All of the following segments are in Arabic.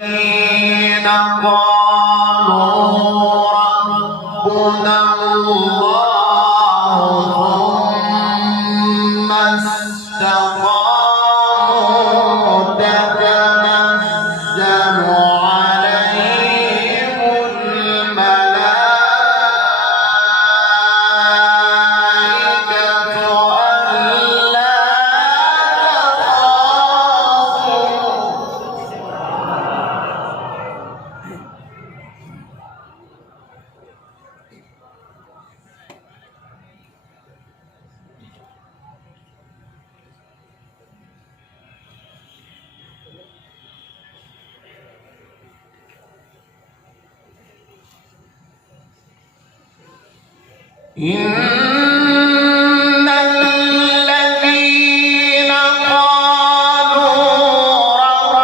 الذين قالوا ربنا الله ثم استقاموا تتنزل عليهم الملائكة ألا إن الذين قالوا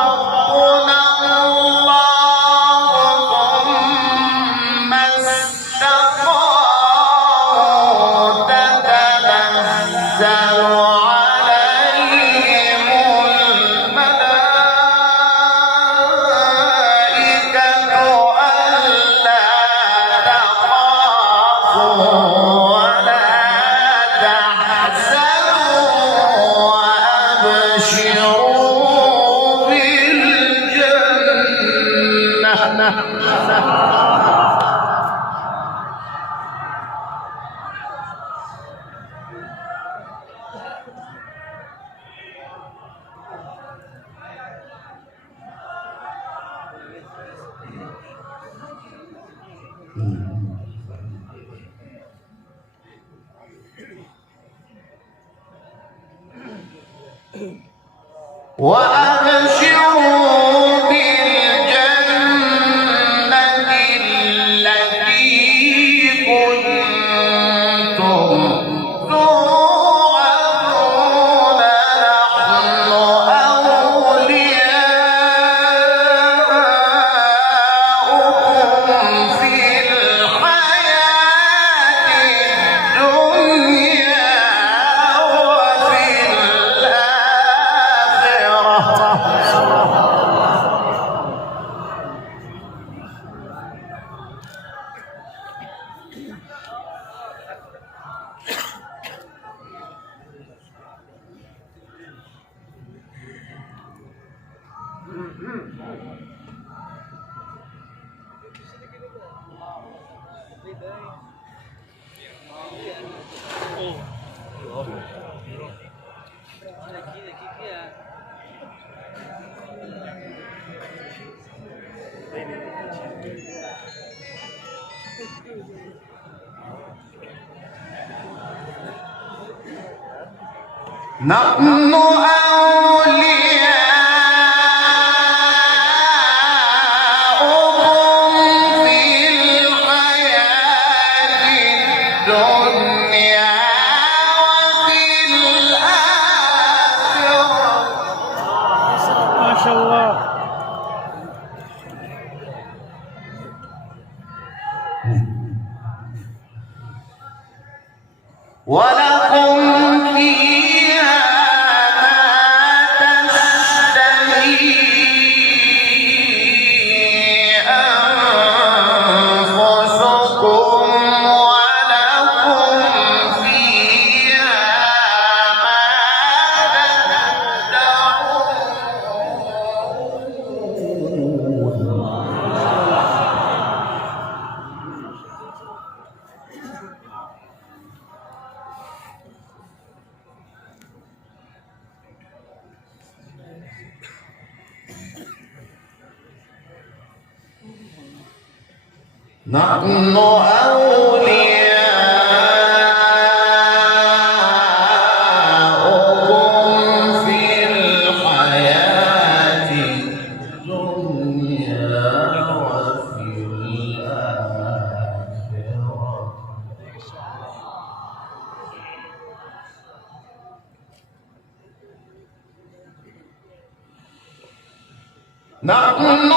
ربنا الله ثم استقاموا تتنزل عليهم الملائكة ألا تخافوا وأبشروا بالجنة وأبشروا بالجنة التي كنتم توعدون نحن أولياؤكم في الحياة الدنيا وفي نحن أولياؤكم في الحياة الدنيا وفي الآخرة. ما شاء الله. ولكم فيها ما تشتهي أنفسكم ولكم فيها ما تدعون. نحن أولياؤكم في الحياة الدنيا وفي الآخرة. نحن